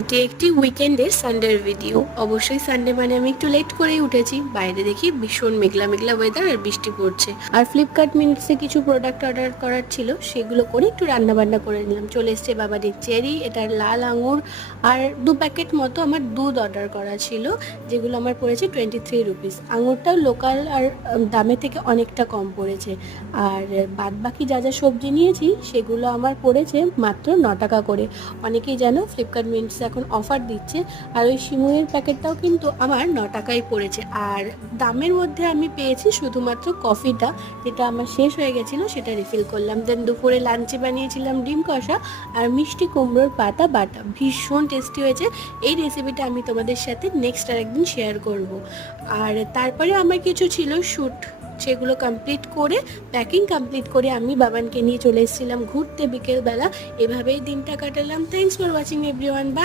এটি একটি উইকেন্ডের সানডের ভিডিও। অবশ্যই সানডে মানে আমি একটু লেট করেই উঠেছি। বাইরে দেখি ভীষণ মেঘলা মেঘলা ওয়েদার আর বৃষ্টি পড়ছে। আর ফ্লিপকার্ট মিনিটসে কিছু প্রোডাক্ট অর্ডার করার ছিল, সেগুলো করে একটু রান্না বান্না করে নিলাম। চলে এসছে বাবাদের চেরি, এটার লাল আঙুর আর 2 প্যাকেট মতো আমার দুধ অর্ডার করা ছিল, যেগুলো আমার পড়েছে 23 রুপিস। আঙুরটাও লোকাল আর দামের থেকে অনেকটা কম পড়েছে। আর বাদ বাকি যা যা সবজি নিয়েছি সেগুলো আমার পড়েছে মাত্র 9 টাকা করে। অনেকেই জানো ফ্লিপকার্ট মিন্টস এখন অফার দিচ্ছে, আর ওই সিমুয়ের প্যাকেটটাও কিন্তু আমার 9 টাকায় পড়েছে। আর দামের মধ্যে আমি পেয়েছি শুধুমাত্র কফিটা, যেটা আমার শেষ হয়ে গেছিলো, সেটা রিফিল করলাম। দেন দুপুরে লাঞ্চে বানিয়েছিলাম ডিম কষা আর মিষ্টি কুমড়োর পাতা বাটা, ভীষণ টেস্টি হয়েছে। এই রেসিপিটা আমি তোমাদের সাথে নেক্সট আর একদিন শেয়ার করব। আর তারপরে আমার কিছু ছিল শ্যুট, সেগুলো কমপ্লিট করে প্যাকিং কমপ্লিট করে আমি বাবানকে নিয়ে চলে এসেছিলাম ঘুরতে বিকেলবেলা। এভাবেই দিনটা কাটালাম। Thanks for watching everyone. By.